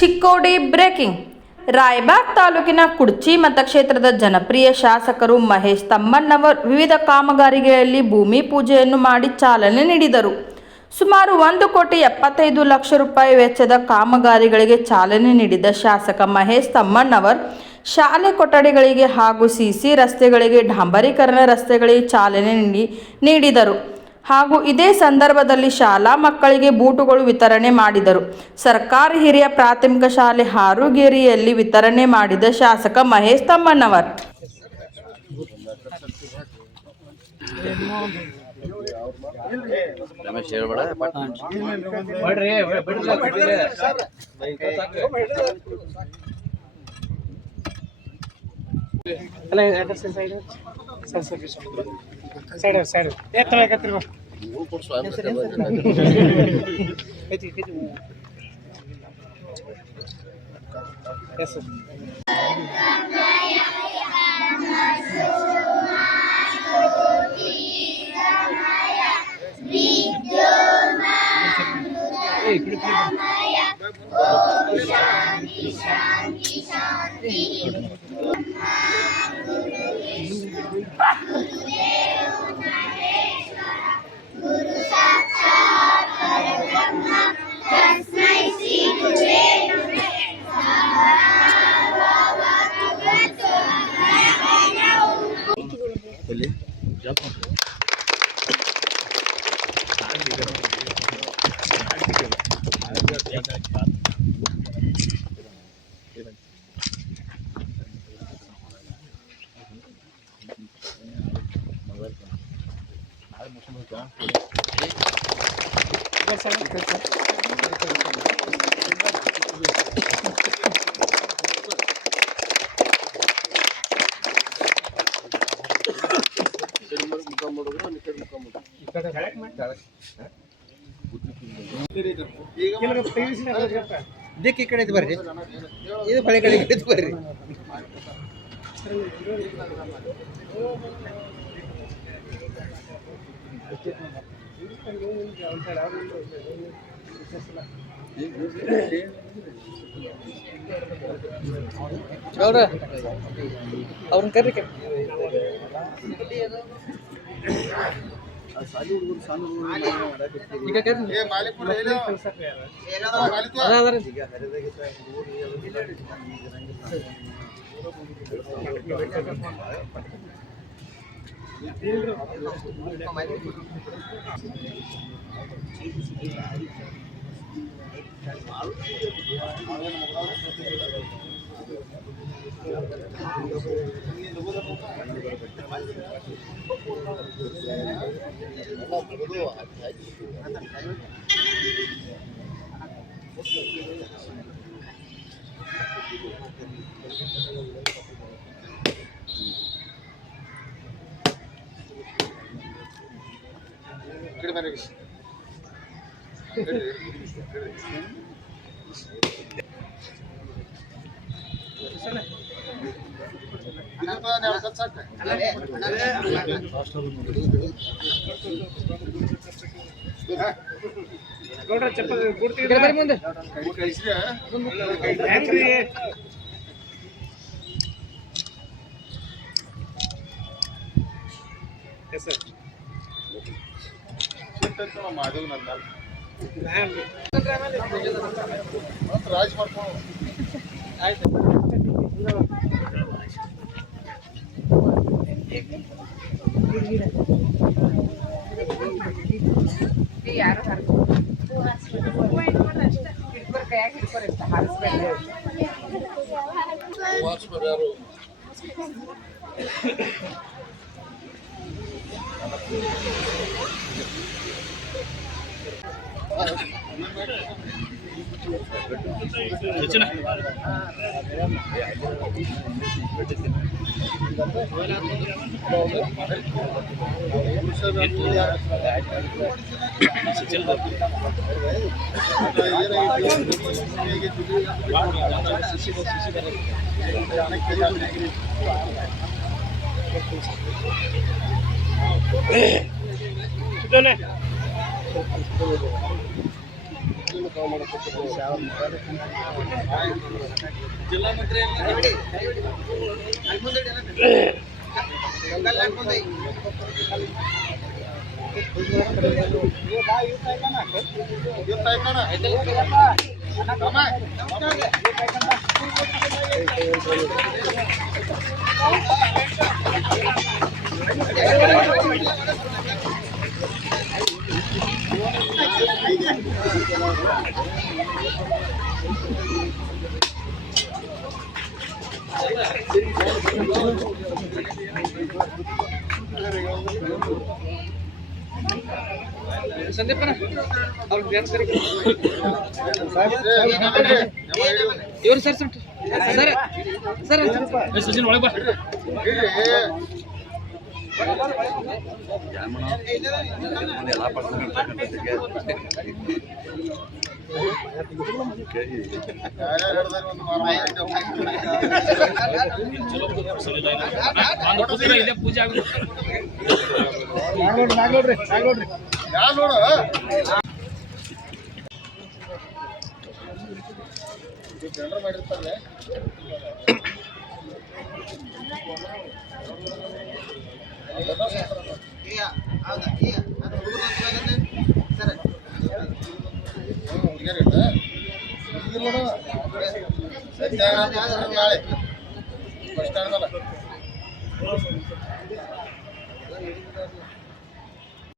Chikkodi breaking. Raibag ತಾಲೂಕಿನ ಕುಡ್ಚಿ ಮತಕ್ಷೇತ್ರದ ಜನಪ್ರಿಯ ಶಾಸಕರು ಮಹೇಶ್ ತಮ್ಮಣ್ಣವರ್ ವಿವಿಧ ಕಾಮಗಾರಿಗಳಲ್ಲಿ ಭೂಮಿ ಪೂಜೆಯನ್ನು ಮಾಡಿ ಚಾಲನೆ ನೀಡಿದರು. ಸುಮಾರು 1,75,00,000 ರೂಪಾಯಿ ವೆಚ್ಚದ ಕಾಮಗಾರಿಗಳಿಗೆ ಚಾಲನೆ ನೀಡಿದ ಶಾಸಕ ಮಹೇಶ್ ತಮ್ಮಣ್ಣವರ್ ಶಾಲೆ ಕೊಠಡಿಗಳಿಗೆ ಹಾಗೂ ಸಿಸಿ ರಸ್ತೆಗಳಿಗೆ, ಡಾಂಬರೀಕರಣ ರಸ್ತೆಗಳಿಗೆ ಚಾಲನೆ ನೀಡಿದರು ಹಾಗೂ ಇದೇ ಸಂದರ್ಭದಲ್ಲಿ ಶಾಲಾ ಮಕ್ಕಳಿಗೆ ಬೂಟುಗಳು ವಿತರಣೆ ಮಾಡಿದರು. ಸರ್ಕಾರಿ ಹಿರಿಯ ಪ್ರಾಥಮಿಕ ಶಾಲೆ ಹಾರುಗೇರಿಯಲ್ಲಿ ವಿತರಣೆ ಮಾಡಿದ ಶಾಸಕ ಮಹೇಶ್ ತಮ್ಮಣ್ಣವರ್ ದಿಕ್ಕ ಈ ಕಡೆ ಬರ್ರಿ, ಇದು ಬಳಿ ಕಡೆ ಬರ್ರಿ. ಅವ್ರನ್ನ ಕರ್ರಿ ಮುಂದೆ ಮಾದೇವ್ ರಾಜ್ ಮಾಡ್ಕೊಂಡು ಆಯ್ತು. ಯಾರು ಜಿಲ್ಲಾ ಮಂತ್ರಿ ಸಂದೀಪನ ಅವ್ರು ಇವ್ರು ಸರ್ ಸರ್ ಸರ್ ಸಚಿನ್ ಒಳಗೆ ಬಾ ಇಲ್ಲೇ ಪೂಜೆ ಆಗ ನೋಡ್ರಿ ಮಾಡಿರ್ತಾರೆ ನಾಳೆ ಬಸ್ ಸ್ಟ್ಯಾಂಡ್